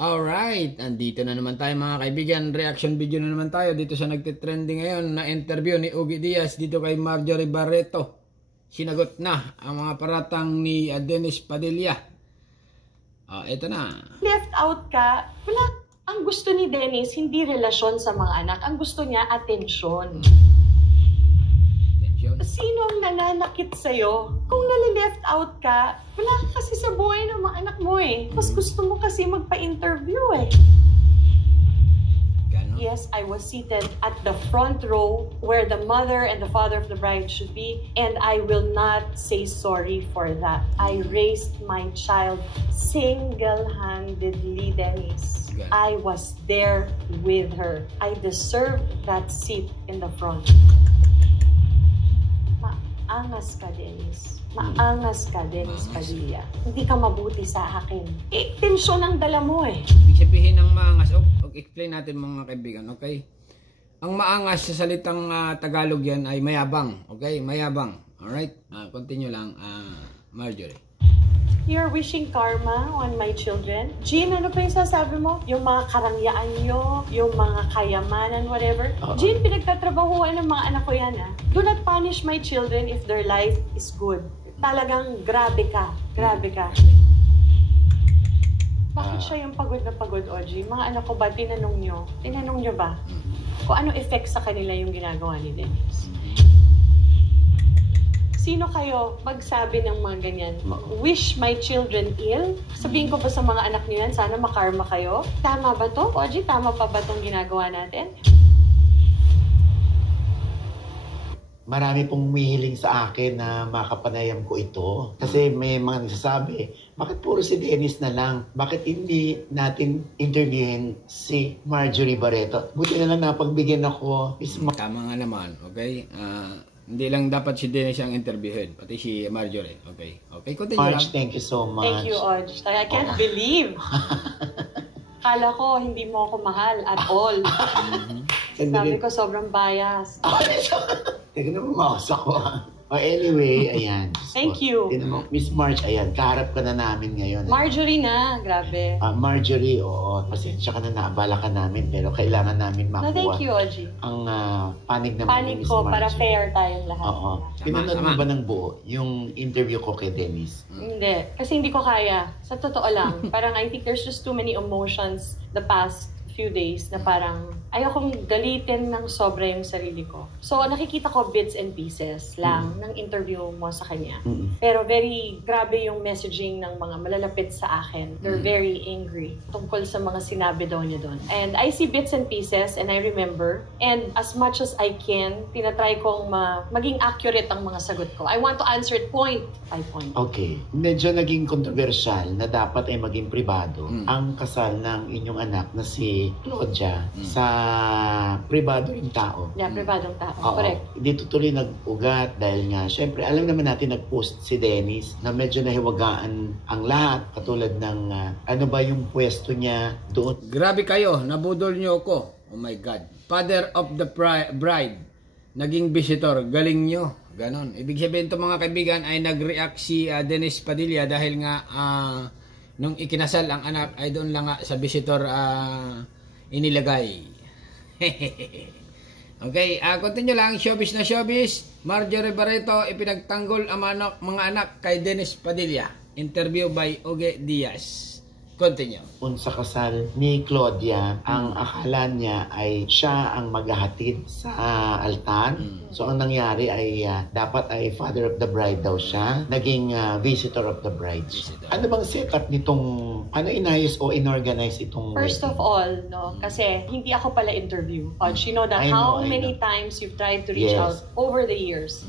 Alright, andito na naman tayo mga kaibigan. Reaction video na naman tayo dito sa nagtitrending ngayon na interview ni Ogie Diaz dito kay Marjorie Barreto. Sinagot na ang mga paratang ni Dennis Padilla. Ito na. Left out ka, wala. Ang gusto ni Dennis, hindi relasyon sa mga anak. Ang gusto niya, atensyon. Sino ang nananakit sa'yo? Kung nalileft out ka, wala ka kasi sa buhay ng mga anak mo eh. Mas gusto mo kasi magpa-interview eh. Yes, I was seated at the front row where the mother and the father of the bride should be, and I will not say sorry for that. I raised my child single-handedly, Dennis. I was there with her. I deserved that seat in the front. Maangas ka, Dennis. Maangas ka, Dennis Padilla. Hindi ka mabuti sa akin. Tensyon ang dala mo eh. Ibig sabihin ng maangas, explain natin mga kaibigan, okay? Ang maangas sa salitang Tagalog yan ay mayabang, okay? Mayabang. Alright? Continue lang, Marjorie. You're wishing karma on my children. Jean, ano pa yung sasabi mo? Yung mga karangyaan nyo, yung mga kayamanan, whatever. Jean, pinagtatrabahuan ng mga anak ko yan, ha? Do not punish my children if their life is good. Talagang grabe ka. Grabe ka. Bakit siya yung pagod na pagod, Ogie? Mga anak ko ba, tinanong nyo? Tinanong nyo ba? Kung ano effect sa kanila yung ginagawa ni Dennis? Sino kayo magsabi ng mga ganyan? Wish my children ill? Sabihin ko ba sa mga anak niyo yan, sana makarma kayo? Tama ba to? Ogie, tama pa ba itong ginagawa natin? Marami pong humihiling sa akin na makapanayam ko ito. Kasi may mga nagsasabi, bakit puro si Dennis na lang? Bakit hindi natin interviewin si Marjorie Barreto? Buti na lang napagbigyan ako. Tama nga naman, okay? Hindi lang dapat si Dennis ang interviewin, pati si Marjorie. Okay. Okay, continue Marge, thank you so much. Thank you, Ogie. I can't believe. Kala ko, hindi mo ako mahal at all. Sabi ko, sobrang bias. Teka na, bumawas ako. Anyway, ayan. Thank you. Miss Marge, ayan, kaharap ka na namin ngayon. Marjorie na, grabe. Marjorie, oo, pasensya ka na, naabala ka namin, pero kailangan namin makuha. No, thank you, Ogie. Ang panig naman panig ni Miss ko, Marge. para fair tayong lahat. Oo. Pinanood mo ba ng buo yung interview ko kay Dennis? Hindi, kasi hindi ko kaya. Sa totoo lang, parang I think there's just too many emotions the past few days na parang ayokong galitin ng sobra yung sarili ko. So, nakikita ko bits and pieces lang ng interview mo sa kanya. Pero very grabe yung messaging ng mga malalapit sa akin. They're very angry tungkol sa mga sinabi daw niya doon. And I see bits and pieces and I remember. And as much as I can, tinatry kong maging accurate ang mga sagot ko. I want to answer it point by point. Okay. Medyo naging controversial na dapat ay maging pribado ang kasal ng inyong anak na si Claudia sa pribado yung tao. Yeah, pribadong tao. Correct. Dito tuloy nag-ugat dahil nga, syempre, alam naman natin nag-post si Dennis na medyo nahiwagaan ang lahat. Katulad ng ano ba yung pwesto niya doon. Grabe kayo, nabudol niyo ako. Oh my God. Father of the bride, naging visitor, galing niyo. Ganon. Ibig sabihin ito mga kaibigan ay nag-react si Dennis Padilla dahil nga nung ikinasal ang anak ay doon lang nga sa visitor inilagay. Okay, continue lang. Showbiz na showbiz. Marjorie Barreto ipinagtanggol ang mga anak kay Dennis Padilla. Interview by Ogie Diaz. Continue. Sa kasal ni Claudia, ang akala niya ay siya ang maghahatid sa altar. So ang nangyari ay dapat ay father of the bride daw siya. Naging visitor of the bride. Ano bang setup nitong, ano inayos o inorganize itong... First of all, no, kasi hindi ako pala interview. You know that how many times you've tried to reach out over the years.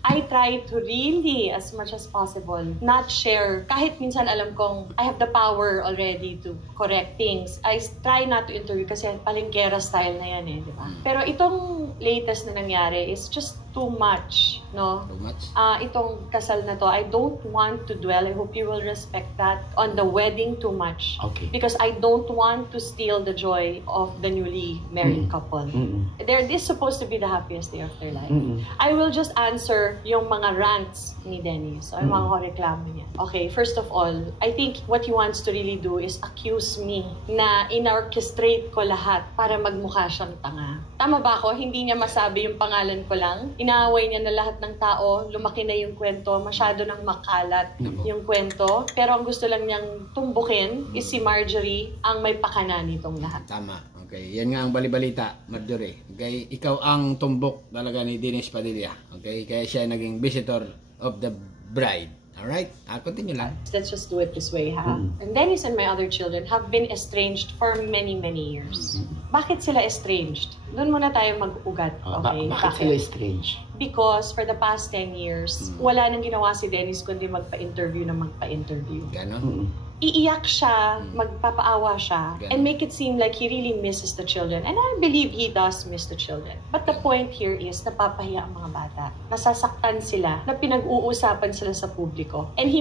I try to really, as much as possible, not share. Kahit minsan alam kong I have the power already to correct things. I try not to interview kasi palengkera style na yan eh, di ba? Pero itong latest na nangyari is just too much, no? Too much? Itong kasal na to, I don't want to dwell, I hope you will respect that, on the wedding too much. Okay. Because I don't want to steal the joy of the newly married couple. This is supposed to be the happiest day of their life. I will just answer yung mga rants ni Dennis o yung mga reklamo niya. Okay, first of all, I think what he wants to really do is accuse me na in-orchestrate ko lahat para magmukha siyang tanga. Tama ba ako? Hindi niya masabi yung pangalan ko lang. Inaaway niya na lahat ng tao, lumaki na yung kwento, masyado nang makalat yung kwento. Pero ang gusto lang niyang tumbukin is si Marjorie ang may pakana nitong lahat. Tama. Okay, yan nga ang balibalita, Marjorie. Okay, ikaw ang tumbok talaga ni Dennis Padilla. Okay, kaya siya naging visitor of the bride. Alright, continue lang. Let's just do it this way, ha? And Dennis and my other children have been estranged for many, many years. Bakit sila estranged? Doon muna tayo mag-ugat, okay? Bakit sila estranged? Because for the past 10 years, wala nang ginawa si Dennis kundi magpa-interview na magpa-interview. Ganon. Iiyak siya, magpapaawa siya, and make it seem like he really misses the children. And I believe he does miss the children. But the point here is, napapahiya ang mga bata. Nasasaktan sila, na pinag-uusapan sila sa publiko. And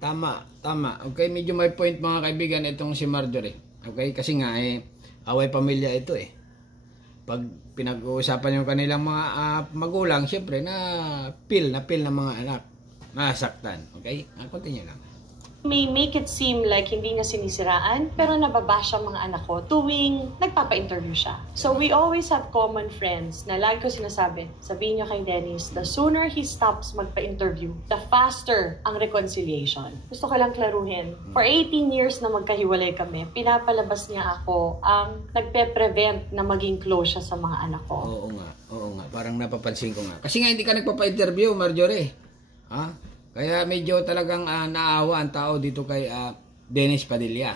Tama. Okay, medyo may point mga kaibigan itong si Marjorie. Okay, kasi nga away pamilya ito Pag pinag-uusapan yung kanilang mga magulang, syempre na feel ng mga anak. Nasaktan. Okay? Continue lang. May make it seem like hindi niya sinisiraan, pero nababash ang mga anak ko tuwing nagpapa-interview siya. So we always have common friends na lagi ko sinasabi, sabihin niyo kay Dennis, the sooner he stops magpa-interview, the faster ang reconciliation. Gusto ko lang klaruhin. For 18 years na magkahiwalay kami, pinapalabas niya ako ang nagpe-prevent na maging close siya sa mga anak ko. Oo nga. Parang napapansin ko nga. Kasi nga hindi ka nagpapa-interview, Marjorie. Kaya medyo talagang naawa ang tao dito kay Dennis Padilla.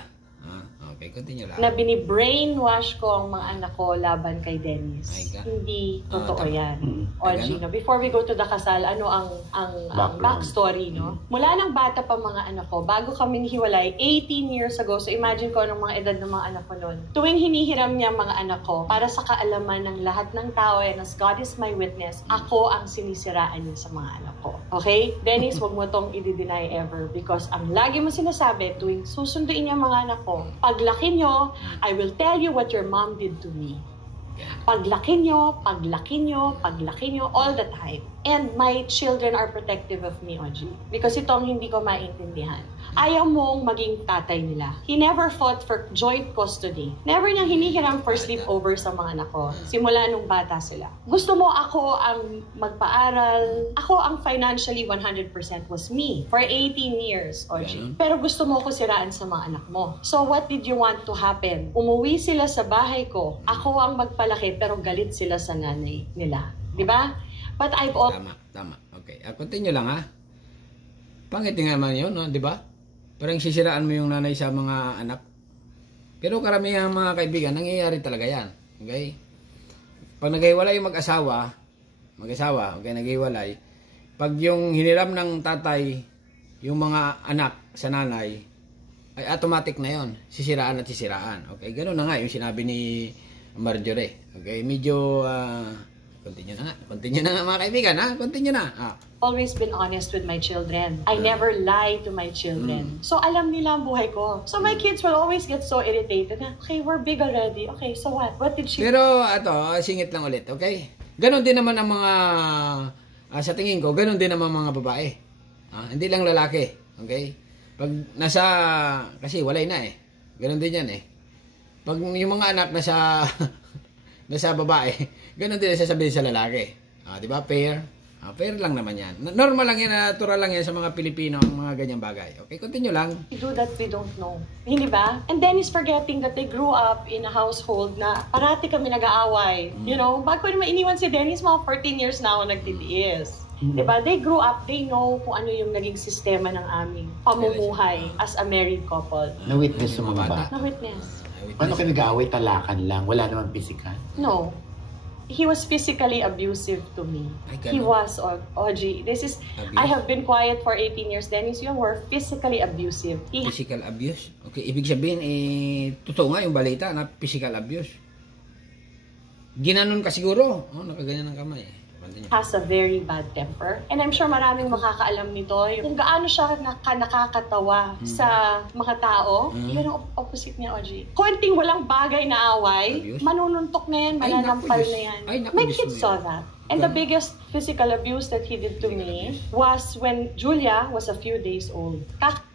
Okay, continue lang. Na bini-brainwash ko ang mga anak ko laban kay Dennis. Hindi totoo yan. OG, no? Before we go to the kasal, ano ang backstory, no? Mula ng bata pa mga anak ko, bago kami hiwalay, 18 years ago, so imagine ko anong mga edad ng mga anak ko noon. Tuwing hinihiram niya mga anak ko, para sa kaalaman ng lahat ng tao, and as God is my witness, ako ang sinisiraan niya sa mga anak ko. Okay? Dennis, wag mo tong i-deny ever, because ang lagi mo sinasabi, tuwing susunduin niya mga anak ko, paglaki nyo, I will tell you what your mom did to me. Paglaki nyo, all the time. And my children are protective of me, OG. Because itong hindi ko maintindihan. Ayaw mong maging tatay nila. He never fought for joint custody. Never niyang hinihiram for sleepover sa mga anak ko. Simula nung bata sila. Gusto mo ako ang magpaaral. Ako ang financially 100% was me. For 18 years, OG. Pero gusto mo ko siraan sa mga anak mo. So what did you want to happen? Umuwi sila sa bahay ko. Ako ang magpalaki pero galit sila sa nanay nila. Diba? But I've all... Tama. Okay. Continue lang Pangit nga naman yun, no? Di ba? Parang sisiraan mo yung nanay sa mga anak. Pero karamihan mga kaibigan, nangyayari talaga yan. Okay? Pag naghiwalay yung mag-asawa, okay, naghiwalay, pag yung hiniram ng tatay, yung mga anak sa nanay, ay automatic na yon, sisiraan at sisiraan. Okay? Ganun na nga yung sinabi ni Marjorie. Okay? Medyo... Continue na nga mga kaibigan, Continue na. Always been honest with my children. I never lie to my children. So alam nila ang buhay ko. So my kids will always get so irritated na, okay, we're big already. Okay, so what? What did she... Pero singit lang ulit, okay? Ganon din naman ang mga, sa tingin ko, ganon din naman mga babae. Hindi lang lalaki, okay? Pag kasi walay na Ganon din yan Pag yung mga anak nasa babae, ganun din sasabihin sa lalaki. Di ba? Fair. Fair lang naman yan. Normal lang yan, natural lang yan sa mga Pilipino, ang mga ganyang bagay. Okay, continue lang. We do that we don't know. Hindi ba? And then is forgetting that they grew up in a household na parati kami nag-aaway. You know, bago naman iniwan si Dennis, mga 14 years na ako nagtitiis. Diba? They grew up, they know kung ano yung naging sistema ng aming pamumuhay as a married couple. Na-witness yung mga bata? Na-witness. Paano kayo nag-aaway? Talakan lang? Wala namang physical? No. He was physically abusive to me. He was, OG. This is, abuse? I have been quiet for 18 years. Dennis, you were physically abusive. Physical abuse? Okay, ibig sabihin, totoo nga yung balita na physical abuse. Ginanon ka siguro. Nakaganyan ng kamay. has a very bad temper. And I'm sure maraming makakaalam nito kung gaano siya nakakatawa sa mga tao. Yun ang opposite niya, OG. Konting walang bagay na away, manununtok na yan, mananampal na yan. My kids saw that. And the biggest physical abuse that he did to me was when Julia was a few days old.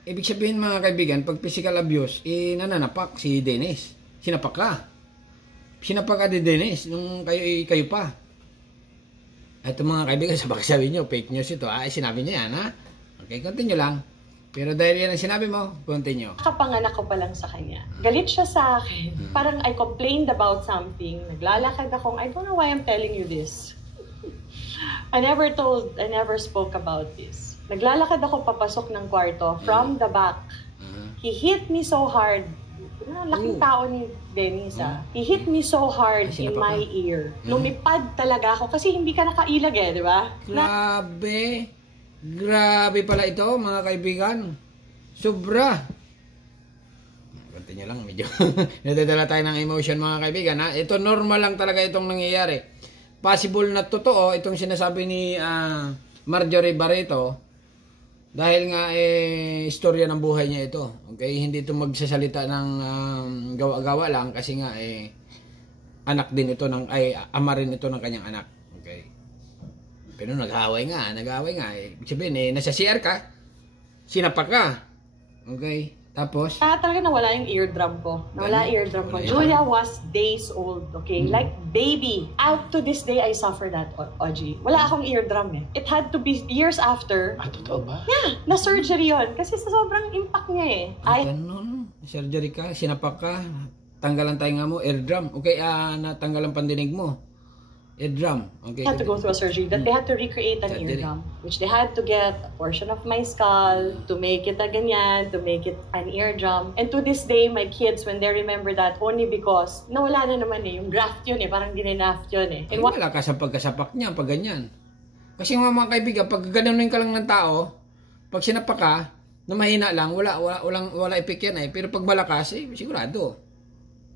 Ibig sabihin mga kaibigan, pag physical abuse, nananapak si Dennis. Sinapak ka. Sinapak ka ni Dennis nung kayo pa. Ito mga kaibigan, sabi nyo, fake news ito. Sinabi niya yan, ha? Okay, continue lang. Pero dahil yan ang sinabi mo, continue. Kapanganak ko pa lang sa kanya. Galit siya sa akin. Parang I complained about something. Naglalakad akong, I don't know why I'm telling you this. I never spoke about this. Naglalakad ako papasok ng kwarto from the back. He hit me so hard. Laking tao ni Dennis, He hit me so hard in my ear. Lumipad talaga ako kasi hindi ka nakailag di ba? Grabe. Grabe pala ito, mga kaibigan. Sobra. Continue lang, medyo natadala tayo ng emotion, mga kaibigan, ha? Ito normal lang talaga itong nangyayari. Possible na totoo itong sinasabi ni Marjorie Barreto. Dahil nga istorya ng buhay niya ito. Okay, hindi ito magsasalita ng gawa-gawa lang kasi nga anak din ito ama rin ito ng kanyang anak. Okay. Pero nag-away nga. Ibig sabihin nasa CR ka, sinapak ka. Okay. Tapos talaga nawala yung eardrum ko. Julia was days old, okay? Like baby. Out to this day, I suffer that, OG. Wala akong eardrum It had to be years after. Totoo ba? Yeah, na-surgery yun. Kasi sa sobrang impact niya Ganun. Surgery ka, sinapak ka, tanggalan tayo nga mo, eardrum. Okay, natanggalan pandinig mo. Eardrum. Okay. Had to go through a surgery that they had to recreate an eardrum, which they had to get a portion of my skull to make it a ganyan, to make it an eardrum. And to this day, my kids, when they remember that, only because nawala na naman yung graft yun parang dinaft yun And wala ka sa pagkasapak niya, pag ganyan. Kasi mga kaibigan, pag ganonin ka lang ng tao, pag sinapak ka, na mahina lang, wala epek yan Pero pag malakas, sigurado.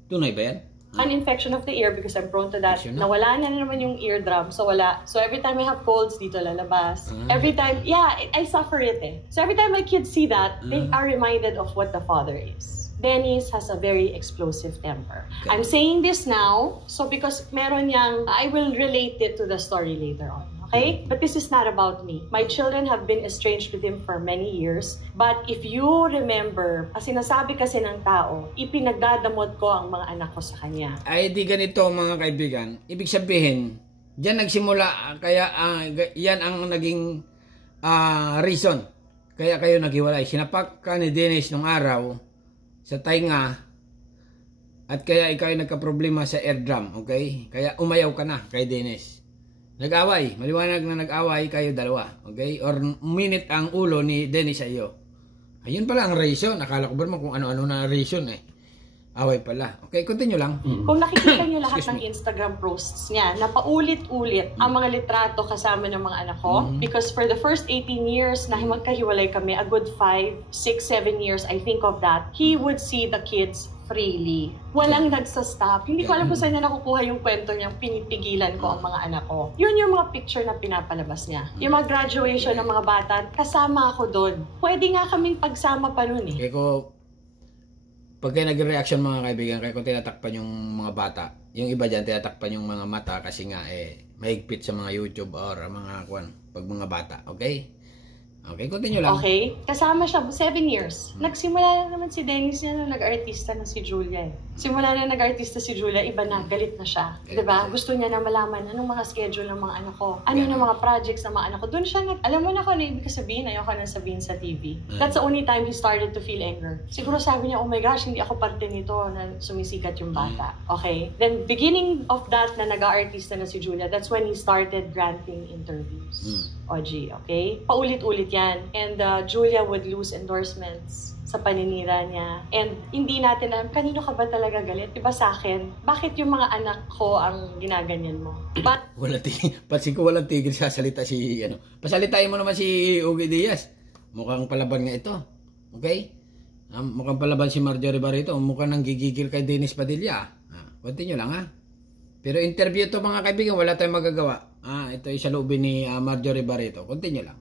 Tunay ba yan? An infection of the ear because I'm prone to that. Nawala na naman yung eardrum, so wala. So every time I have colds, dito lalabas. Every time, I suffer it So every time my kids see that, they are reminded of what the father is. Dennis has a very explosive temper. Okay. I'm saying this now, so because meron yang, I will relate it to the story later on. Okay? But this is not about me. My children have been estranged with him for many years. But if you remember, sinasabi kasi ng tao, ipinagdadamot ko ang mga anak ko sa kanya. Ay, di ganito mga kaibigan. Ibig sabihin, diyan nagsimula, kaya yan ang naging reason. Kaya kayo naghiwalay. Sinapak ka ni Dennis nung araw sa tainga at kaya ikaw ay nagka-problema sa eardrum. Okay? Kaya umayaw ka na kay Dennis. Nag-away. Maliwanag na nag-away kayo dalawa. Okay? Or minute ang ulo ni Dennis sa iyo. Ayun pala ang reason. Akala ko ba naman kung ano-ano na reason Away pala. Okay, continue lang. Kung nakikita nyo lahat ng Instagram posts niya, na paulit-ulit ang mga litrato kasama ng mga anak ko. Because for the first 18 years na magkahiwalay kami, a good 5, 6, 7 years, I think of that, he would see the kids freely. Walang nagsastop. Hindi ko alam kung saan niya nakukuha yung kwento niyang pinipigilan ko ang mga anak ko. Yun yung mga picture na pinapalabas niya. Yung mga graduation ng mga bata, kasama ako doon. Pwede nga kaming pagsama pa nun Kaya ko, pag kayo nag-reaction mga kaibigan, kaya kung tinatakpan yung mga bata, yung iba dyan tinatakpan yung mga mata kasi nga mahigpit sa mga YouTube or mga pag mga bata. Okay? Okay, continue lang. Okay. Kasama siya 7 years. Nagsimula na naman si Dennis niya nung nag-artista na si Julia. Simula na nag-artista si Julia, iba na, galit na siya. Diba? Gusto niya na malaman anong mga schedule ng mga anak ko. Ano ng mga projects ng mga anak ko. Doon siya alam mo na kung ano ibig sabihin, ayoko na sabihin sa TV. That's the only time he started to feel anger. Siguro sabi niya, oh my gosh, hindi ako parte nito na sumisikat yung bata. Okay? Then beginning of that na nag-artista na si Julia, that's when he started granting interviews. OG, okay? Paulit-ulit yan. And Julia would lose endorsements sa paninira niya. And hindi natin alam, kanino ka ba talaga galit? Diba sa akin? Bakit yung mga anak ko ang ginaganyan mo? But Pansin ko walang tigil sa salita Pasalitain mo naman si Ugi Diaz. Mukhang palaban nga ito. Okay? Mukhang palaban si Marjorie Barreto. Mukhang nang gigigil kay Dennis Padilla. Continue lang Pero interview to mga kaibigan, wala tayong magagawa. Ito yung salubin ni Marjorie Barreto. Continue lang.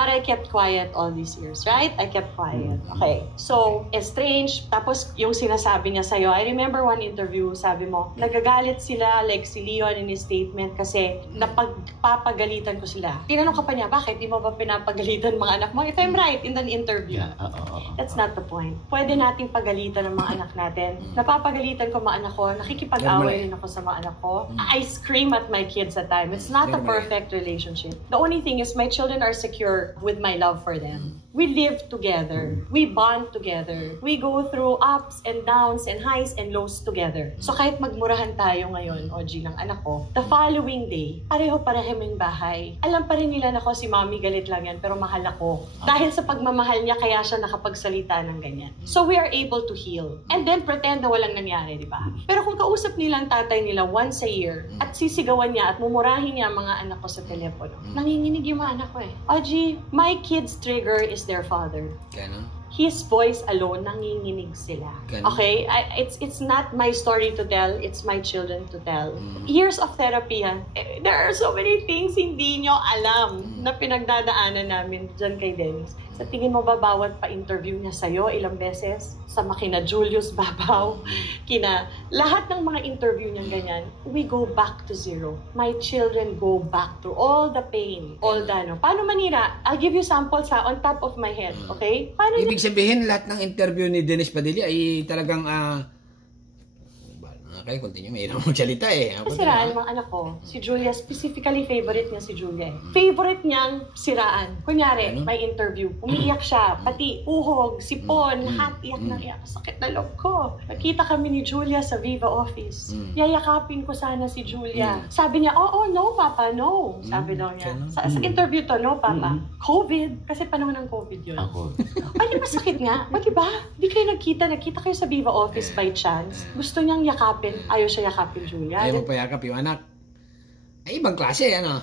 But I kept quiet all these years, right? I kept quiet. Okay. So, estranged. Tapos, yung sinasabi niya sa'yo, I remember one interview, sabi mo, nagagalit sila, like si Leon in his statement, kasi napagpapagalitan ko sila. Tinanong ka pa niya, bakit? Di mo ba pinapagalitan mga anak mo? If I'm right, in an interview. Yeah, That's not the point. Pwede nating pagalitan ng mga anak natin. Napapagalitan ko mga anak ko, nakikipag-away rin ako sa mga anak ko. I scream at my kids at times. It's not a perfect relationship. The only thing is my children are secure with my love for them. We live together. We bond together. We go through ups and downs and highs and lows together. So kahit magmurahan tayo ngayon, OG ng anak ko, the following day, pareho-pareho yung bahay. Alam pa rin nila na ko si Mommy galit lang yan, pero mahal ako. Dahil sa pagmamahal niya, kaya siya nakapagsalita ng ganyan. So we are able to heal. And then pretend na walang nangyari, di ba? Pero kung kausap nila ang tatay nila once a year, at sisigawan niya at mumurahin niya ang mga anak ko sa telepono, nanginginig yung mga anak ko eh. OG, my kid's trigger is their father. Ganon. His voice alone, nanginginig sila. Okay? It's not my story to tell, it's my children to tell. Years of therapy, there are so many things hindi nyo alam na pinagdadaanan namin dyan kay Dennis. Sa tingin mo ba bawat pa-interview niya sa'yo ilang beses? Sa makina Julius Babaw, kina lahat ng mga interview niya ganyan, we go back to zero. My children go back to all the pain, all the ano. Paano manira? I'll give you samples on top of my head, okay? Paano Ibig sabihin, lahat ng interview ni Dennis Padilla ay talagang okay, continue. Mayroon mong salita eh. Siraan mga anak ko. Si Julia, specifically favorite niya si Julia. Favorite niyang siraan. Kunyari, may interview. Umiiyak siya. Pati uhog, sipon, lahat iyak na iyak. Sakit na loob ko. Nakita kami ni Julia sa Viva office. Yayakapin ko sana si Julia. Sabi niya, no Papa, no. Sabi daw niya. Sa interview to, no Papa. COVID. Kasi panahon ng COVID yun. Ay, masakit nga. Ba't diba? Di kayo nagkita kayo sa Viva office by chance. Gusto niyang yakapin. Ayaw siya yakapin Julia. Ayaw mo pa yakap yung anak. Ay, ibang klase, ano?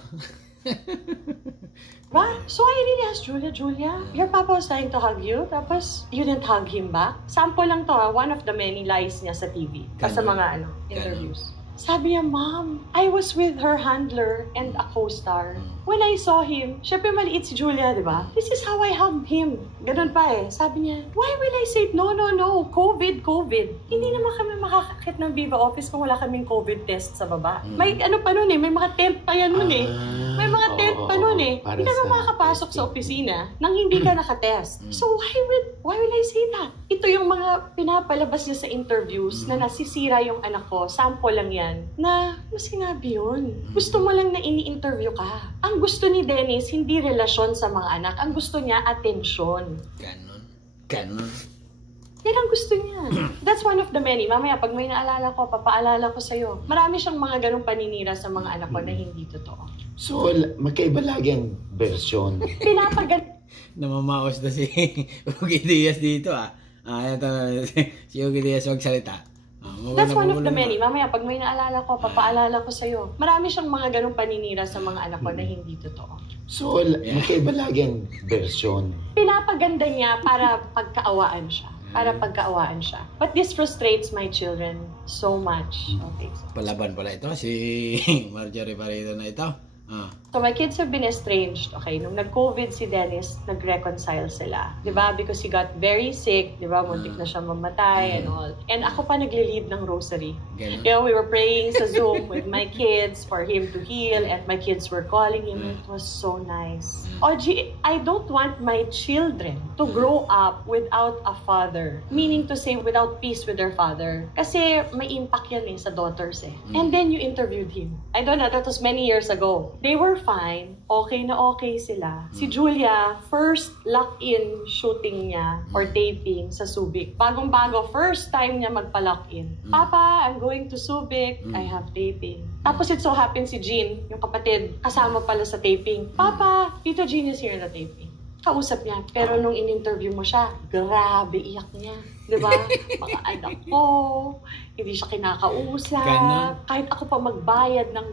Right? So I really asked Julia, your papa was trying to hug you, tapos you didn't hug him back? Sample lang to, one of the many lies niya sa TV. Sa mga interviews. Sabi niya, Mom, I was with her handler and a co-star. When I saw him, syempre maliit si Julia, di ba? This is how I hugged him. Ganun pa eh. Sabi niya, why will I say, no, COVID. Hindi naman kami makakakit ng Viva office kung wala kaming COVID test sa baba. May ano pa nun eh, may mga tent pa yan nun eh. May mga tent pa nun eh. Hindi ka naman makakapasok sa opisina nang hindi ka nakatest. So why will I say that? Ito yung mga pinapalabas niya sa interviews na nasisira yung anak ko. Sample lang yan. Na sinabi yun. Gusto mo lang na ini-interview ka. Ang gusto ni Dennis, hindi relasyon sa mga anak. Ang gusto niya, atensyon. Ganon. Yan ang gusto niya. That's one of the many. Mamaya, pag may naalala ko, papaalala ko sa'yo. Marami siyang mga ganong paninira sa mga anak ko na hindi totoo. So, magkaiba lagi ang version. Namamaos na si Ugi Diaz dito ito, si Ugi Diaz magsalita. That's one of the many. Mamaya, pag may naalala ko, papaalala ko sa'yo. Marami siyang mga ganong paninira sa mga anak ko na hindi totoo. So, magkaiba lagi ang version. Pinapaganda niya para pagkaawaan siya. But this frustrates my children so much. Okay. Palaban pala ito, si Marjorie Barreto na ito. So my kids have been estranged. Okay, nung nag-COVID si Dennis, nag-reconcile sila. Diba? Because he got very sick. Diba? Muntik na siya mamatay and all. And ako pa nagli-lead ng rosary. You know, we were praying sa Zoom with my kids for him to heal and my kids were calling him. It was so nice. OG, I don't want my children to grow up without a father. Meaning to say, without peace with their father. Kasi may impact yan sa daughters eh. And then you interviewed him. I don't know, that was many years ago. They were fine. Okay na okay sila. Si Julia, first lock-in shooting niya or taping sa Subic. Bagong-bago, first time niya magpa-lock-in. Papa, I'm going to Subic. I have taping. Tapos it so happens si Jean, yung kapatid, kasama pala sa taping. Papa, Tito Jean is here na taping. Kausap niya. Pero nung in-interview mo siya, grabe iyak niya. Diba? Mga anak ko, hindi siya kinakausap. Ganon. Kahit ako pa magbayad ng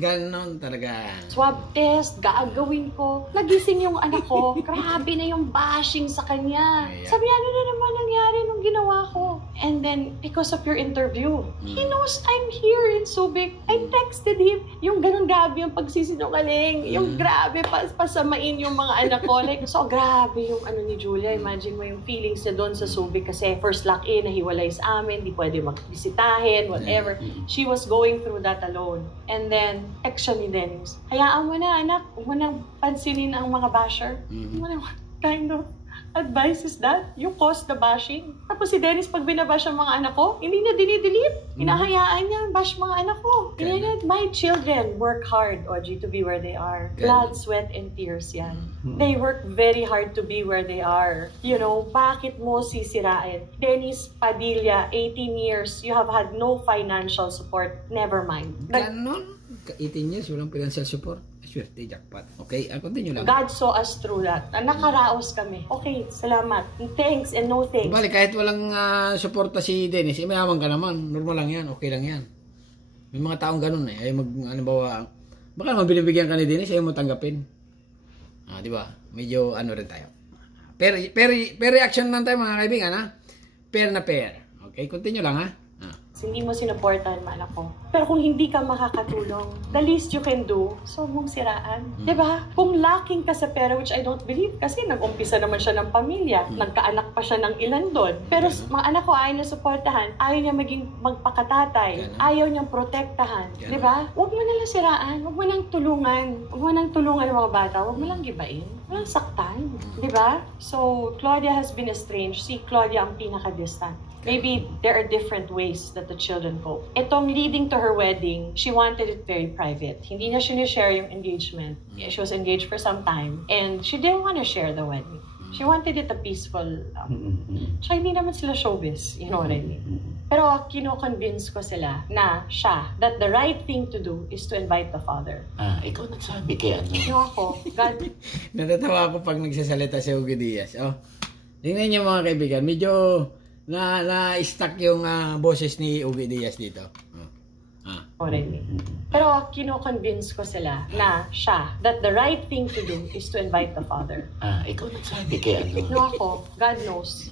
Ganon talaga. swab test, gagawin ko. Nagising yung anak ko, grabe na yung bashing sa kanya. Sabi niya, ano na naman nangyari nung ginawa ko? And then, because of your interview, he knows I'm here in Subic. I texted him. Yung ganun grabe yung pagsisinungaling. Yung grabe, pasamain yung mga anak ko. Like, so grabe yung ano ni Julia. Imagine mo yung feelings niya doon sa Subic kasi first lock-in, nahiwalay sa amin, di pwede magbisitahin, whatever. She was going through that alone. And then, text siya ni Dennis. Hayaan mo na, anak. Huwag mo nang pansinin ang mga basher. What kind of advice is that? You caused the bashing. Tapos si Dennis, pag binabash ang mga anak ko, hindi niya dinidelete. Hinahayaan niya, bash mga anak ko. My children work hard, Audrey, to be where they are. Blood, sweat, and tears yan. They work very hard to be where they are. You know, bakit mo sisirain? Dennis Padilla, 18 years, you have had no financial support. Never mind. Ganon? 18 years, walang financial support. Swerte, jackpot. Okay, continue lang. God saw us through that. Nakaraos kami. Okay, salamat. Thanks and no thanks. Bali, kahit walang suporta si Dennis, mayaman ka naman. Normal lang yan. Okay lang yan. May mga taong ganun eh. Ay ano ba, baka naman binibigyan ka ni Dennis, ayaw mo tanggapin. Di ba? Medyo ano rin tayo. Per reaction lang tayo mga kaibigan, ha? Pair na pair. Okay, continue lang, ha? Hindi mo sinuportahan man ako. Pero kung hindi ka makakatulong, the least you can do, so mong siraan. Diba? Kung lacking ka sa pera, which I don't believe, kasi nag-umpisa naman siya ng pamilya, nagkaanak pa siya ng ilan doon. Pero mga anak ko, ayaw niya suportahan, ayaw niya maging magpakatatay, ayaw niyang protektahan. Diba? Huwag mo nalang siraan, huwag mo nang tulungan. Huwag mo nang tulungan ng mga bata, huwag mo lang gibain. Walang saktan. Diba? So, Claudia has been estranged. Si Claudia ang pinaka-distant. Maybe there are different ways that the children cope. Itong leading to her wedding, she wanted it very private. Hindi niya sinishare yung engagement. She was engaged for some time. And she didn't want to share the wedding. She wanted it a peaceful... Tsaka hindi naman sila showbiz. You know what I mean? Pero kino-convince ko sila na siya, that the right thing to do is to invite the father. Ikaw nagsabi kay ano? Yung ako, God... Natatawa ako pag nagsasalita si Ugi Diaz. Tingnan niyo mga kaibigan, medyo... na-stuck yung boses ni Ugi Diaz dito. Already. Pero kino-convince ko sila na siya, that the right thing to do is to invite the father. Ikaw nagsabi kay ano? Yung ako, God knows.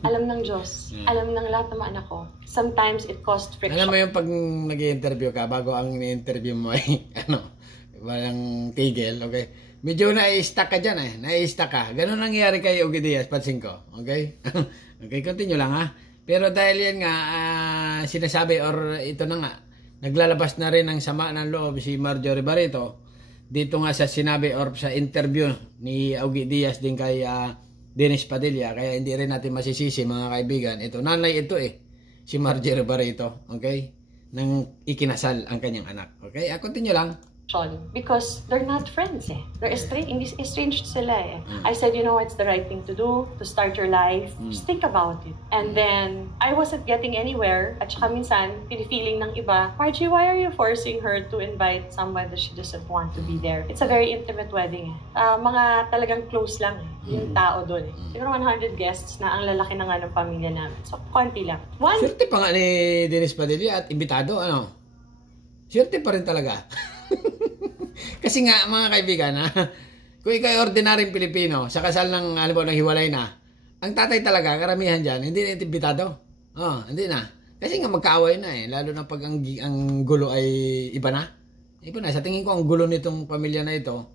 Alam ng Diyos. Alam ng lahat ng mga anak ko. Sometimes it caused friction. Alam mo yung pag nag-i-interview ka, bago ang interview mo ay, walang tigil, okay? Medyo na-stuck ka dyan eh. Na-stuck ka. Ganun nangyayari kay Ugi Diaz, pansin ko. Okay? Okay, continue lang ha. Pero dahil yan nga, sinasabi or ito na nga, naglalabas na rin ng sama ng loob si Marjorie Barreto. Dito nga sa sinabi or sa interview ni Ugi Diaz din kay Dennis Padilla. Kaya hindi rin natin masisisi mga kaibigan. Ito, nanay ito eh. Si Marjorie Barreto. Okay? Nang ikinasal ang kanyang anak. Okay? Continue lang. Because they're not friends eh. They're estranged sila eh. I said, you know, it's the right thing to do, to start your life. Just think about it. And then, I wasn't getting anywhere. At saka minsan, feeling ng iba, Margie, why are you forcing her to invite someone that she doesn't want to be there? It's a very intimate wedding eh. Mga talagang close lang eh. Yung tao doon eh. Siguro 100 guests na ang lalaki na nga ng pamilya namin. So, konti lang. Swerte pa nga ni Dennis Padilla at imbitado, Swerte pa rin talaga. Kasi nga mga kaibigan, kung ikaw ay ordinaryong Pilipino sa kasal ng hiwalay na, ang tatay talaga, karamihan dyan, hindi na imbitado. Hindi na. Kasi nga magkaaway na eh. Lalo na pag ang gulo ay iba na. Iba na. Sa tingin ko, ang gulo nitong pamilya na ito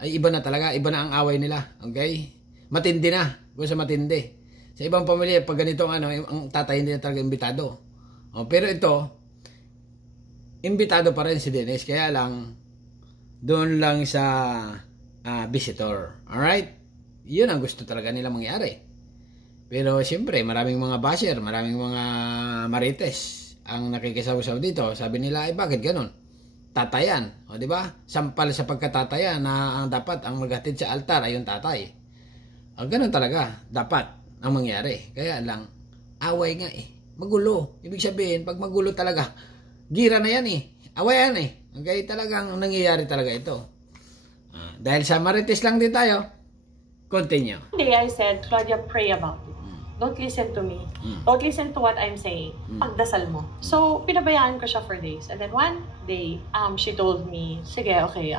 ay iba na talaga. Iba na ang away nila. Okay? Matindi na. Kung sa matindi. Sa ibang pamilya, pag ganito ang tatay hindi na talaga imbitado. Pero ito, imbitado pa rin si Dennis. Kaya lang, doon lang sa visitor. Alright? Yun ang gusto talaga nila mangyari. Pero siyempre, maraming mga basher, maraming mga marites ang nakikisaw-saw dito. Sabi nila, bakit ganun? Tatayan. O, di ba? Sampal sa pagkatatayan na ang dapat, ang maghatid sa altar ay yung tatay. O, ganun talaga. Dapat ang mangyari. Kaya lang, away nga eh. Magulo. Ibig sabihin, pag magulo talaga, gira na yan eh. Awayan eh. Okay, talagang nangyayari talaga ito. Dahil sa marites lang din tayo, continue. One day I said, Claudia, pray about it. Don't listen to me. Don't listen to what I'm saying. Pagdasal mo. So, pinabayaan ko siya for days. And then one day, she told me, sige, okay,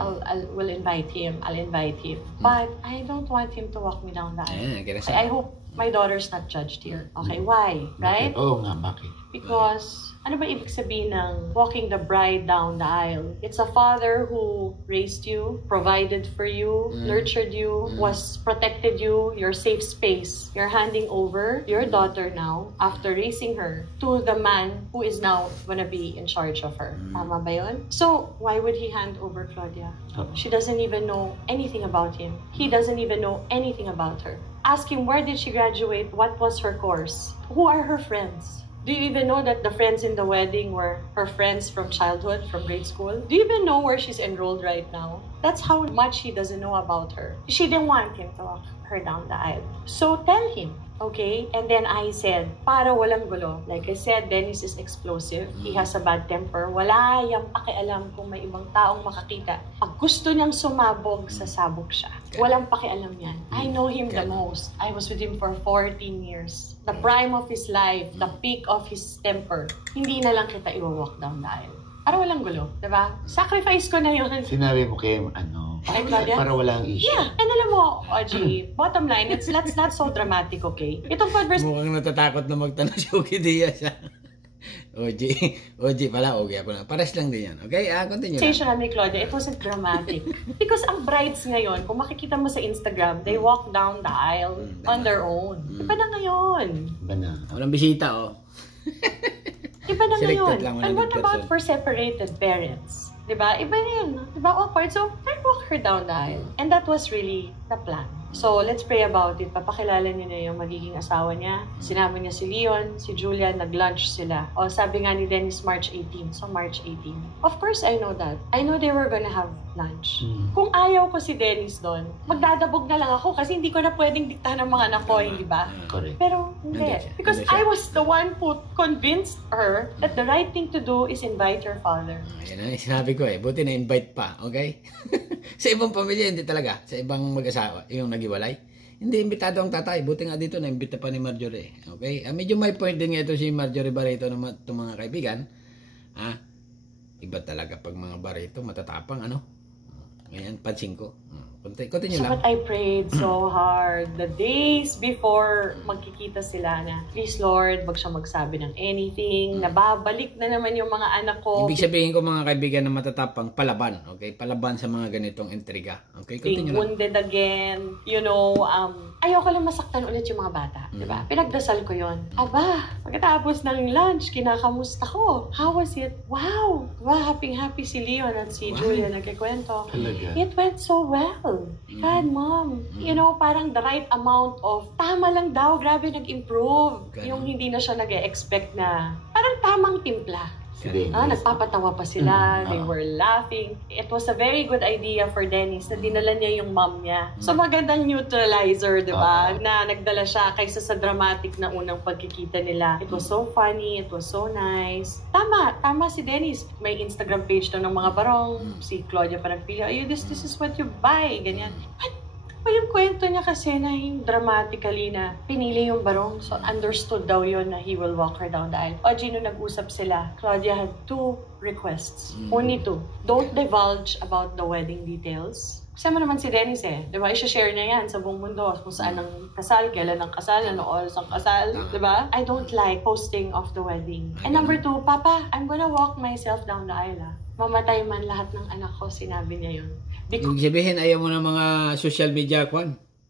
we'll invite him. I'll invite him. But I don't want him to walk me down the aisle. I hope my daughter's not judged here. Okay, why? Right? Oo nga, bakit? Because, ano ba ibig sabihin ng walking the bride down the aisle? It's a father who raised you, provided for you, nurtured you, was protected you, your safe space. You're handing over your daughter now, after raising her, to the man who is now gonna be in charge of her. Tama ba yun? So, why would he hand over Claudia? She doesn't even know anything about him. He doesn't even know anything about her. Ask him, where did she graduate? What was her course? Who are her friends? Do you even know that the friends in the wedding were her friends from childhood, from grade school? Do you even know where she's enrolled right now? That's how much he doesn't know about her. She didn't want him to walk her down the aisle. So tell him, okay? And then I said, para walang gulo. Like I said, Dennis is explosive. He has a bad temper. Wala yang pakialam kung may ibang taong makakita. Pag gusto niyang sumabog, sasabog siya. Walang pakialam yan. I know him the most. I was with him for 14 years. The prime of his life, the peak of his temper. Hindi na lang kita i-walk down the aisle. Para walang gulo, diba? Sacrifice ko na yun. Sinabi mo kay para walang issue. Yeah, and alam mo, Ogie, bottom line, it's not so dramatic, okay? Itong conversation... Mukhang natatakot na magtanong si Ogie Diaz. Ogie pala, Ogie ako na. Pares lang din yan. Okay, continue lang. Ni Claudia, it wasn't dramatic. Because ang brides ngayon, kung makikita mo sa Instagram, they walk down the aisle on their own. Iba na ngayon. Iba na. Walang bisita, Iba na ngayon. Lang, and what about for separated parents? Diba? Iba rin. Diba? Awkward. So, I walk her down the aisle. And that was really the plan. So, let's pray about it. Papakilala niyo na yung magiging asawa niya. Sinama niya si Leon, si Julia, nag-lunch sila. O, sabi nga ni Dennis, March 18. So, March 18. Of course, I know that. I know they were gonna have lunch. Kung ayaw ko si Dennis doon, magdadabog na lang ako kasi hindi ko na pwedeng diktahan ng mga anak ko, hindi ba? Correct. Pero, hindi. Because I was the one who convinced her that the right thing to do is invite your father. Yan ang sinabi ko buti na-invite pa, okay? Sa ibang pamilya, hindi talaga. Sa ibang mag-asawa, yung nag-iwalay. Hindi imbitado ang tatay. Buti nga dito, na-imbita pa ni Marjorie. Okay? Medyo may point din nga ito si Marjorie Barreto ng mga kaibigan. Iba talaga pag mga Barreto, matatapang, Ngayon, pansin ko. Continue lang. But I prayed so hard the days before magkikita sila na, please Lord, wag siya magsabi ng anything, nababalik na naman yung mga anak ko. Ibig sabihin ko mga kaibigan na matatapang, palaban. Okay? Palaban sa mga ganitong intriga. Okay? Continue lang. Wounded again. Ayoko lang masaktan ulit yung mga bata. Diba? Pinagdasal ko yon. Aba, pagkatapos ng lunch, kinakamusta ko. How was it? Wow! Diba? Happy si Leon at si Julia nagkikwento. Talaga? It went so well. God, Mom. Parang the right amount of tama lang daw. Grabe, nag-improve. Yung hindi na siya nag-expect na parang tamang timpla. Nagpapatawa pa sila. They were laughing. It was a very good idea for Dennis na dinala niya yung mom niya. So magandang neutralizer, di ba? Na nagdala siya kaysa sa dramatic na unang pagkikita nila. It was so funny. It was so nice. Tama si Dennis. May Instagram page daw ng mga barong. Si Claudia pa nagpili. This is what you buy. Ganyan. Yung kwento niya kasi na yung dramatically na pinili yung barong. So, understood daw yun na he will walk her down the aisle. Ogie, nung nag-usap sila, Claudia had 2 requests. Only 2. Don't divulge about the wedding details. Kasama naman si Dennis Diba? I-share niya yan sa buong mundo. Kung saan ang kasal, kailan ang kasal, ano oras ang kasal. Diba? I don't like posting of the wedding. And number 2, Papa, I'm gonna walk myself down the aisle. Mamatay man lahat ng anak ko, sinabi niya yun. Ibig sabihin, ayaw mo ng mga social media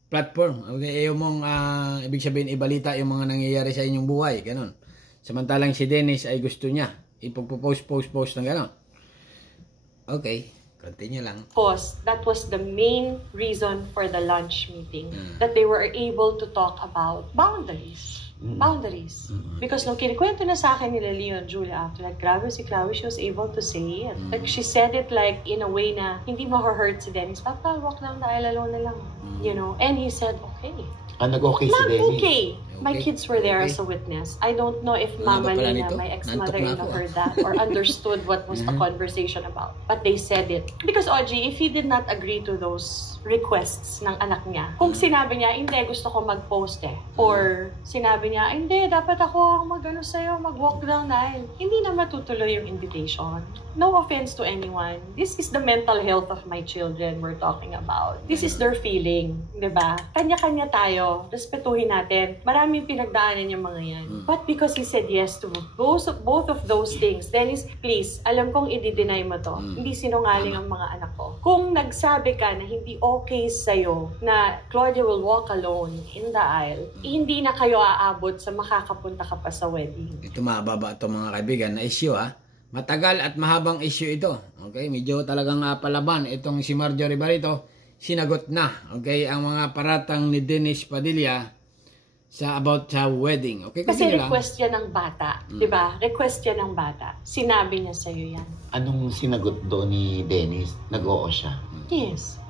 platform. Okay? Ayaw mong, ibig sabihin, ibalita yung mga nangyayari sa inyong buhay. Ganon. Samantalang si Dennis ay gusto niya. Ipopost ng ganon. Okay. Continue lang. That was the main reason for the lunch meeting. That they were able to talk about boundaries. Boundaries. Because nung kinikwento na sa akin nila Leon, Julia, after that, grabe si Chloe, she was able to say it. Like, she said it like in a way na hindi ma-hurt si Dennis. Papa, walk down the aisle alone na lang. And he said, okay. Nag-okay si Dennis. Okay. My kids were there as a witness. I don't know if Mama Lina, my ex-mother-in-law, heard that or understood what was the conversation about. But they said it. Because, Ogie, if he did not agree to those requests ng anak niya, kung sinabi niya, hindi, gusto ko mag-post or sinabi niya, hindi, dapat ako mag-ano sa'yo, mag-walk down the aisle, hindi na matutuloy yung invitation. No offense to anyone. This is the mental health of my children we're talking about. This is their feeling, di ba? Kanya-kanya tayo, respetuhin natin. Maraming pinagdaanan yung mga yan. But because he said yes to both of those things, Dennis, please, alam kong i-deny mo to. Hindi sinungaling ang mga anak ko. Kung nagsabi ka na hindi okay sa'yo na Claudia will walk alone in the aisle, hindi na kayo aabot sa makakapunta ka pa sa wedding. Ito mababa ito mga kaibigan na issue Matagal at mahabang issue ito. Okay, medyo talagang palaban itong si Marjorie Barreto. Sinagot na, okay, ang mga paratang ni Dennis Padilla about sa wedding. Okay, kasi request yan ng bata, di ba? Request yan ng bata. Sinabi niya sa'yo yan. Anong sinagot doon ni Dennis? Nag-oo siya? Yes.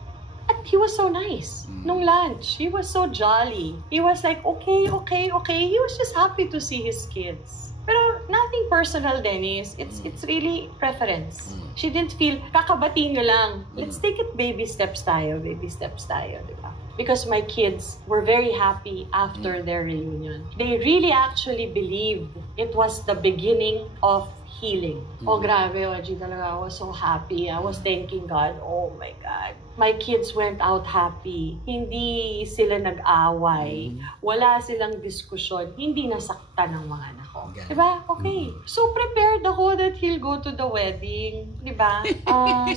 At he was so nice. Nung lunch, he was so jolly. He was like, okay. He was just happy to see his kids. Pero nothing personal, Dennis. It's really preference. She didn't feel, kakabati nyo lang. Let's take it baby steps tayo, di ba? Because my kids were very happy after their reunion. They really actually believed it was the beginning of healing. Oh, grabe, Ogie, talaga. I was so happy. I was thanking God. Oh my God. My kids went out happy. Hindi sila nag-away. Wala silang diskusyon. Hindi nasaktan ng mga anak ko. Diba? Okay. So, prepared ako that he'll go to the wedding. Diba?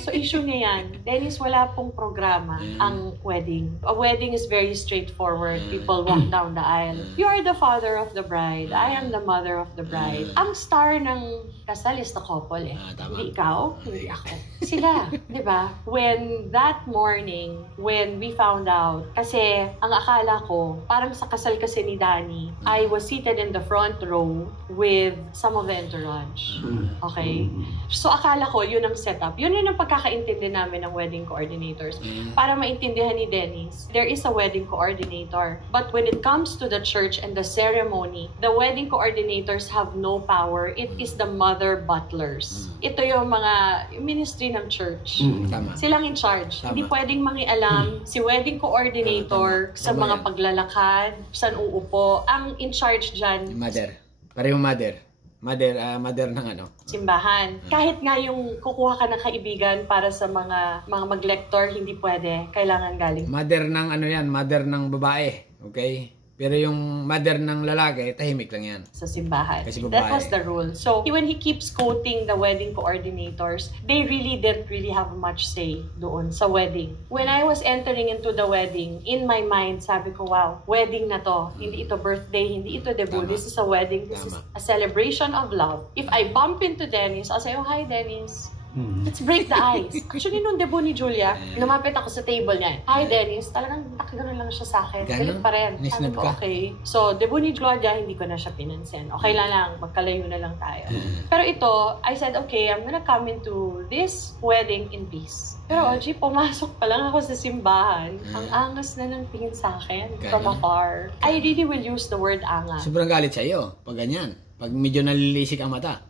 So, issue niya yan. Dennis, wala pong programa ang wedding. A wedding is very straightforward. People walk down the aisle. You are the father of the bride. I am the mother of the bride. Ang star ng kasal is the couple Hindi ikaw, hindi ako. Sila. Diba? When that morning, when we found out, kasi ang akala ko, parang sa kasal kasi ni Danny, I was seated in the front row with some of the entourage. Okay? So akala ko, yun ang setup. Yun ang pagkakaintindi namin ng wedding coordinators. Para maintindihan ni Dennis, there is a wedding coordinator. But when it comes to the church and the ceremony, the wedding coordinators have no power. It is the mother butlers. Ito yung mga ministry ng church. Tama. Silang in charge. Hindi pwedeng mangialam si wedding coordinator sa mga paglalakad, saan uupo. Ang in charge dyan, mother. Pareho mother. Mother ng simbahan. Kahit nga yung kukuha ka ng kaibigan para sa mga mag-lector, hindi pwede. Kailangan galing. Mother ng mother ng babae. Okay? Pero yung mother ng lalaki, tahimik lang yan. Sa simbahan. Kasi babae. That was the rule. So, when he keeps quoting the wedding coordinators, they really didn't have much say doon sa wedding. When I was entering into the wedding, in my mind, sabi ko, wow, wedding na to. Hindi ito birthday, hindi ito debut. This is a wedding. This is a celebration of love. If I bump into Dennis, I'll say, oh, hi, Dennis. Let's break the ice. Actually, nung debut ni Julia, lumapit ako sa table niya. Hi, Dennis. Talagang nakagano'n lang siya sa akin. Galit pa rin. Sabi ko, okay. So, debut ni Claudia, hindi ko na siya pinansin. Okay lang, magkalayo na lang tayo. Pero ito, I said, okay, I'm gonna come into this wedding in peace. Pero, Ogie, pumasok pa lang ako sa simbahan. Ang angas na ng tingin sa akin from afar. I really will use the word angas. Sobrang galit sa'yo. Pag ganyan. Pag medyo nalilisik ang mata.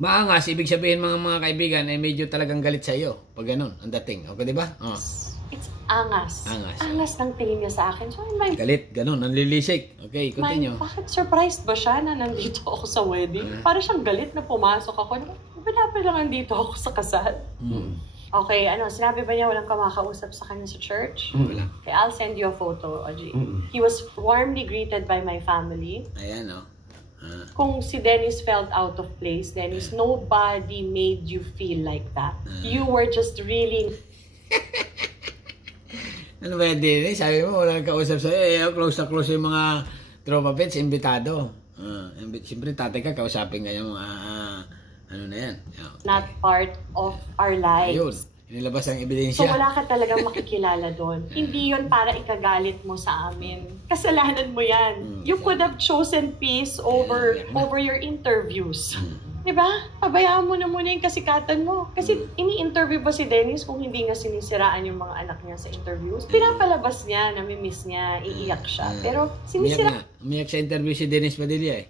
Maangas, ibig sabihin mga kaibigan, ay medyo talagang galit sa iyo. Pag ganun, ang dating. Okay, di ba? It's angas. Angas ng tingin niya sa akin. So, galit, ganun, nanlilisik. Okay, continue. Bakit surprised ba siya na nandito ako sa wedding? Para siyang galit na pumasok ako. Dapat lang nandito ako sa kasal. Okay, sinabi ba niya walang kumakausap sa kanya sa church? Wala. Okay, I'll send you a photo, Ogie. He was warmly greeted by my family. Ayan, Kung si Dennis felt out of place, Dennis, nobody made you feel like that. You were just really... Ano ba yan, Dennis? Sabi mo, walang kausap sa'yo. Close na close yung mga tropa pets, imbitado. Siyempre, tatay ka, kausapin ka yung mga... ano na yan? Not part of our lives. Ayun. Inilabas ang ebidensya. So wala ka talagang makikilala doon. Hindi yon para ikagalit mo sa amin. Kasalanan mo yan. You could have chosen peace over your interviews. Diba? Pabayaan mo na muna yung kasikatan mo. Kasi ini-interview ba si Dennis kung hindi nga sinisiraan yung mga anak niya sa interviews? Pinapalabas niya, namimiss niya, iiyak siya. Pero sinisira... Umiyak sa interview si Dennis Padilla eh.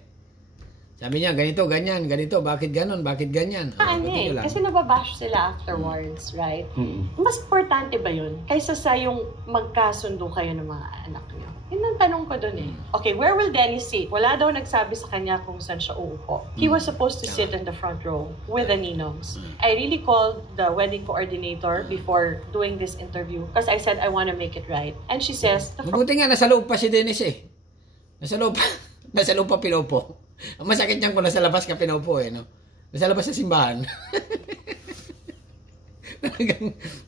Sabi niya, ganito, ganyan, ganito, bakit ganon, bakit ganyan? Kasi nababash sila afterwards, right? Mas importante ba yun kaysa sa yung magkasundo kayo ng mga anak niyo? Yun ang tanong ko dun eh. Okay, where will Dennis sit? Wala daw nagsabi sa kanya kung saan siya uupo. He was supposed to sit in the front row with the Ninongs. I really called the wedding coordinator before doing this interview because I said I want to make it right. And she says... Mabuti nga, nasa loob pa si Dennis eh. Nasa loob pa pinupo. Ang masakit niyan kung nasa labas ka pinupo eh, no? Nasa labas sa simbahan.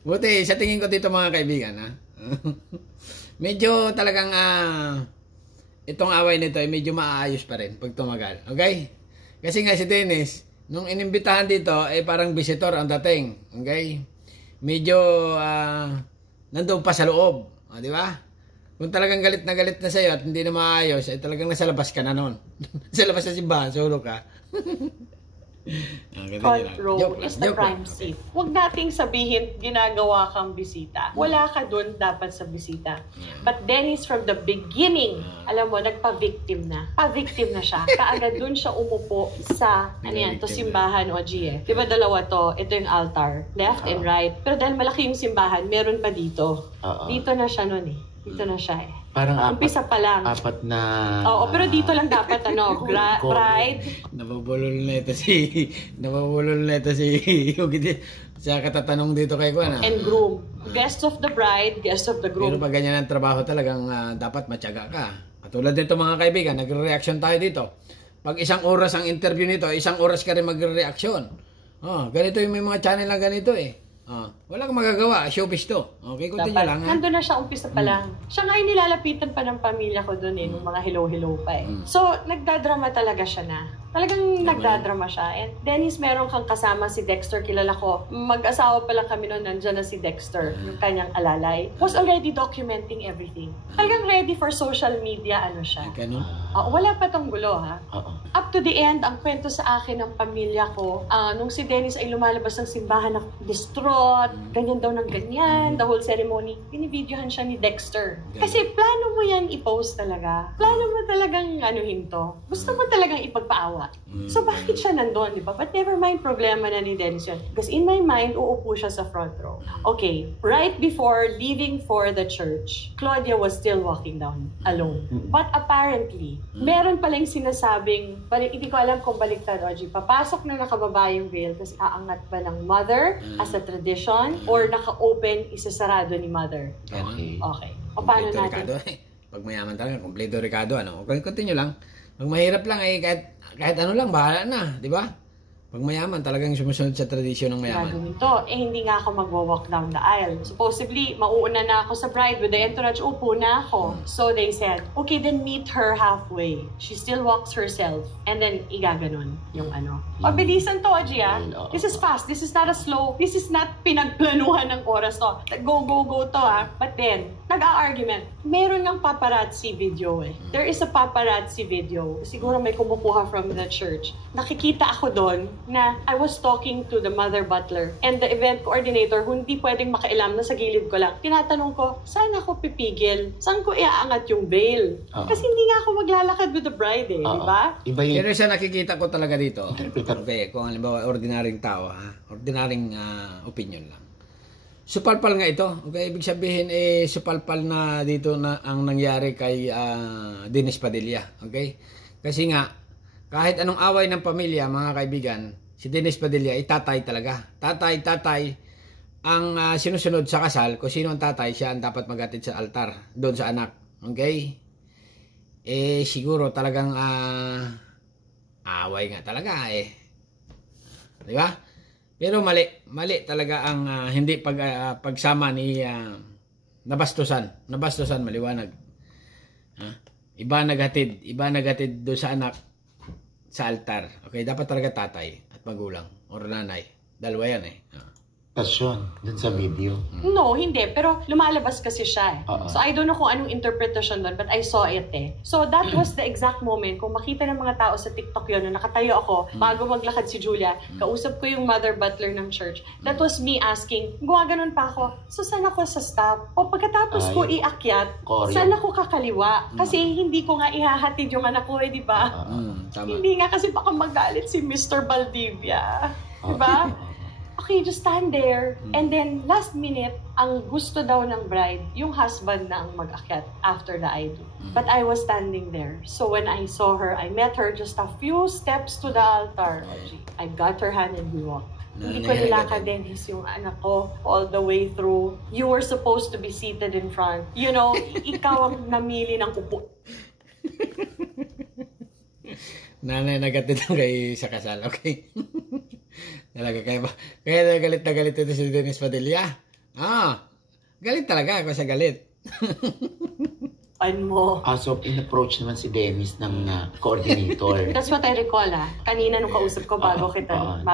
Buti, sa tingin ko dito mga kaibigan, ha? Medyo talagang itong away nito ay medyo maayos pa rin pag tumagal. Okay? Kasi nga si Dennis, nung inimbitahan dito, ay parang visitor ang dating. Okay? Medyo nandun pa sa loob. O, di ba? Kung talagang galit na sa'yo at hindi na maayos, ay talagang nasa labas ka na nun. Nasa labas sa simbahan, solo ka. Front row is the prime seat. Huwag nating sabihin ginagawa kang bisita. Wala ka dun dapat sa bisita. But Dennis from the beginning, alam mo, nagpa-victim na. Pa-victim na siya. Kaagad dun siya umupo sa, ano yan, to simbahan o G. Diba dalawa to? Ito yung altar, left and right. Pero dahil malaki yung simbahan, meron pa dito. Dito na siya nun eh. Dito na siya eh. Parang umpisa pa lang. Apat na... Oo, pero dito lang dapat, bride. Nabubulol na ito si... Sa katatanong dito kay Kuana. And groom. Guest of the bride, guest of the groom. Pero pag ganyan ang trabaho talagang dapat matyaga ka. Katulad dito mga kaibigan, nagre-reaction tayo dito. Pag isang oras ang interview nito, isang oras ka rin magre-reaction. Ganito yung may mga channel na ganito eh. Wala kang magagawa, showbiz to. Okay, continue lang. Nandun na siya, umpisa pa lang. Siya nga yung nilalapitan pa ng pamilya ko dun eh, nung mga hello-hello pa eh. So, nagdadrama talaga siya na. Talagang nagdadrama siya. And Dennis, meron kang kasama si Dexter, kilala ko. Mag-asawa pa lang kami noon, nandyan na si Dexter, yung kanyang alalay. Was already documenting everything. Talagang ready for social media, ano siya. Wala pa tong gulo, ha? Up to the end, ang kwento sa akin ng pamilya ko, nung si Dennis ay lumalabas ng simbahan na distraught, ganyan daw ng ganyan, the whole ceremony, binibidyohan siya ni Dexter. Kasi plano mo yan i-post talaga. Plano mo talagang anuhin to. Gusto mo talagang ipagpaawa. So bakit siya nandun, di ba? But never mind, problema na ni Dennis yun. Because in my mind, uupo siya sa front row. Okay, right before leaving for the church, Claudia was still walking down alone. But apparently, meron palang sinasabing, hindi ko alam kung baliktad, Oji, papasok na nakababa yung veil kasi aangat ba ng mother as a tradition or naka-open, isasarado ni mother. Okay. O paano natin? Pag mayaman talaga, kompleto Ricardo, ano? Okay, continue lang. Pag mahirap lang, kahit ano lang, bahala na, di ba? Pag mayaman, talagang sumusunod sa tradisyon ng mayaman. Gagawin to. Hindi nga ako mag-walk down the aisle. Supposedly, mauuna na ako sa bride with the entourage. Upo na ako. So they said, okay, then meet her halfway. She still walks herself. And then, igaganon yung ano. Pabilisan to, Aji, This is fast. This is not a slow. This is not pinagplanuhan ng oras to. Go, go, go to, But then, nag-a-argument. Meron ng paparazzi video eh. There is a paparazzi video. Siguro may kumukuha from the church. Nakikita ako doon na I was talking to the mother butler and the event coordinator who hindi pwedeng makailam na sa gilid ko lang. Tinatanong ko, saan ako pipigil? Saan ko iaangat yung veil? Kasi hindi nga ako maglalakad with the bride eh, di ba? Pero siya nakikita ko talaga dito. Okay, kung halimbawa ordinaryong tao, ordinaryong opinion lang. Supalpal nga ito. Okay, ibig sabihin supalpal na dito na ang nangyari kay Dennis Padilla. Okay? Kasi nga kahit anong away ng pamilya, mga kaibigan, si Dennis Padilla ay tatay talaga. Tatay ang sinusunod sa kasal. Kung sino ang tatay, siya ang dapat maghatid sa altar doon sa anak. Okay? Siguro talagang away nga talaga di ba? Pero mali talaga ang hindi pagsama ni nabastusan maliwanag. Iba naghatid doon sa anak sa altar. Okay, dapat talaga tatay at magulang or nanay. Dalawa yan Tasyon, dun sa video. No, hindi. Pero lumalabas kasi siya eh. So I don't know kung anong interpretation doon, but I saw it eh. So that was the exact moment. Kung makita ng mga tao sa TikTok yun, nung nakatayo ako, bago maglakad si Julia, kausap ko yung mother butler ng church. That was me asking, gumaganon pa ako, so saan ako sa stop? O pagkatapos ko iakyat, saan ako kakaliwa? Kasi hindi ko nga ihahatid yung anak ko eh, di ba? Hindi nga kasi baka magalit si Mr. Valdivia. Di ba? Okay, just stand there. And then, last minute, ang gusto daw ng bride, yung husband na ang mag-akyat after the I do. But I was standing there. So when I saw her, I met her just a few steps to the altar. I got her hand and we walked. Hindi ko nilakad, Dennis, yung anak ko all the way through. You were supposed to be seated in front. You know, ikaw ang namili ng upo. Nanay, nagatid lang kayo sa kasal, okay? Talaga kayo ba? Kaya galit na galit ito si Dennis Padilla. Galit talaga ako sa galit. Mo. So, in-approach naman si Dennis ng coordinator. That's what I recall Kanina nung kausap ko bago kita.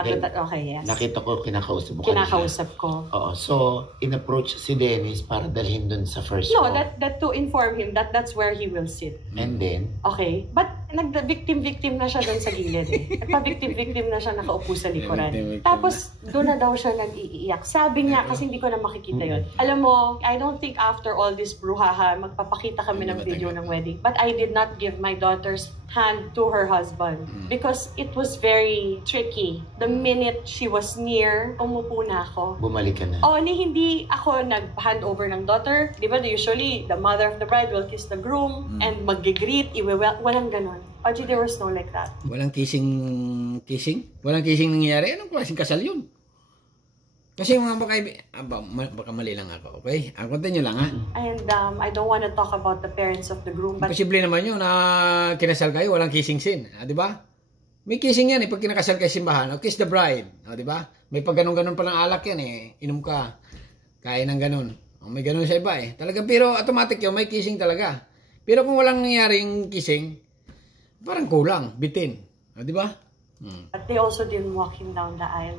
Okay, yes. Nakita ko, kinakausap mo Kinakausap ko. So, in-approach si Dennis para dalhin dun sa first No, that to inform him that that's where he will sit. And then? Okay. But nag-victim-victim na siya doon sa gilid eh. Nagpa-victim-victim na siya nakaupo sa likuran. Tapos, doon na daw siya nag-iiyak. Sabi niya, kasi hindi ko na makikita yun. Alam mo, I don't think after all this brouhaha, magpapakita kami ng video ng wedding. But I did not give my daughter's hand to her husband because it was very tricky. The minute she was near, umupo na ako. Bumalik ka na. Hindi ako nag-hand over ng daughter. Di ba, usually, the mother of the bride will kiss the groom and mag-greet, walang ganon. Oji, there was no like that. Walang kissing? Walang kissing nangyayari? Anong klaseng kasal yun? Kasi mga baka mali lang ako, okay? Ang continue lang, And I don't want to talk about the parents of the groom, but... Posible naman yun na kinasal kayo, walang kissing scene, di ba? May kissing yan pag kinakasal kayo simbahan, kiss the bride, di ba? May pag ganun-ganun palang alak yan inom ka, kain ng ganun. May ganun sa iba Talaga, pero automatic yun, may kissing talaga. Pero kung walang nangyaring kissing, parang kulang, bitin, di ba? But they also didn't walk him down the aisle.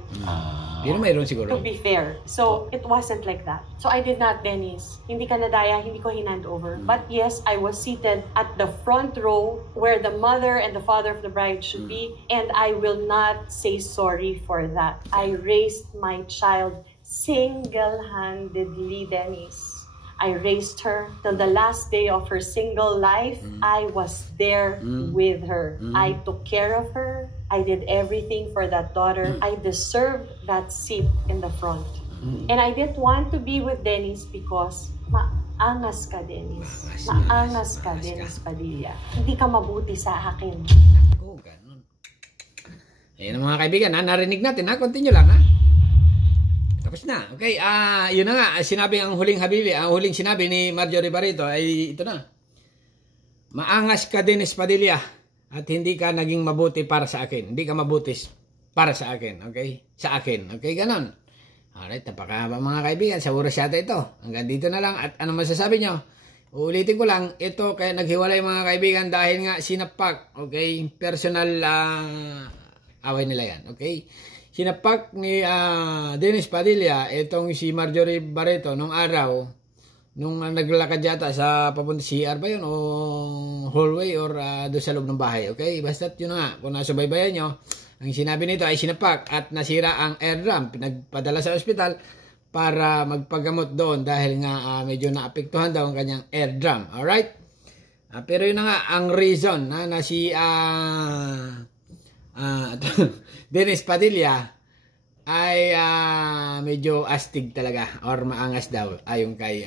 Pero mayroon siguro. To be fair. So, it wasn't like that. So, I did not, Dennis. Hindi ka nadaya, hindi ko hinand over. But yes, I was seated at the front row where the mother and the father of the bride should be. And I will not say sorry for that. I raised my child single-handedly, Dennis. I raised her till the last day of her single life. I was there with her. I took care of her. I did everything for that daughter. I deserved that seat in the front. And I didn't want to be with Dennis because maangas ka, Dennis. Maangas ka, Dennis Padilla. Hindi ka mabuti sa akin. Ganun. Ayan mga kaibigan, narinig natin continue lang Tapos na. Okay, yun na nga. Sinabi ang huling sinabi ni Marjorie Barreto ay ito na. Maangas ka, Dennis Padilla, at hindi ka naging mabuti para sa akin. Hindi ka mabuti para sa akin. Okay? Sa akin. Okay, ganon. Alright, napakahaba mga kaibigan. Sa oras yata ito. Hanggang dito na lang. At ano masasabi nyo? Uulitin ko lang. Ito, kaya naghiwalay mga kaibigan dahil nga sinapak. Okay? Personal away nila yan. Okay? Sinapak ni Dennis Padilla itong si Marjorie Barreto nung araw nung naglalakad yata sa papunta CR ba yun o hallway or doon sa loob ng bahay. Okay? Basta yun nga. Kung nasubaybayan nyo, ang sinabi nito ay sinapak at nasira ang air drum. Pinagpadala sa ospital para magpagamot doon dahil nga medyo naapektuhan daw ang kanyang air drum. Alright? Pero yun na nga ang reason na si Dennis Padilla ay medyo astig talaga or maangas daw ayon kay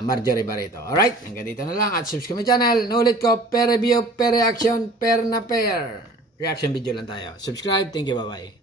Marjorie Barreto. Alright, hanggang dito na lang at subscribe my channel. Nulit ko, per review, per reaction, per na per. Reaction video lang tayo. Subscribe, thank you, bye-bye.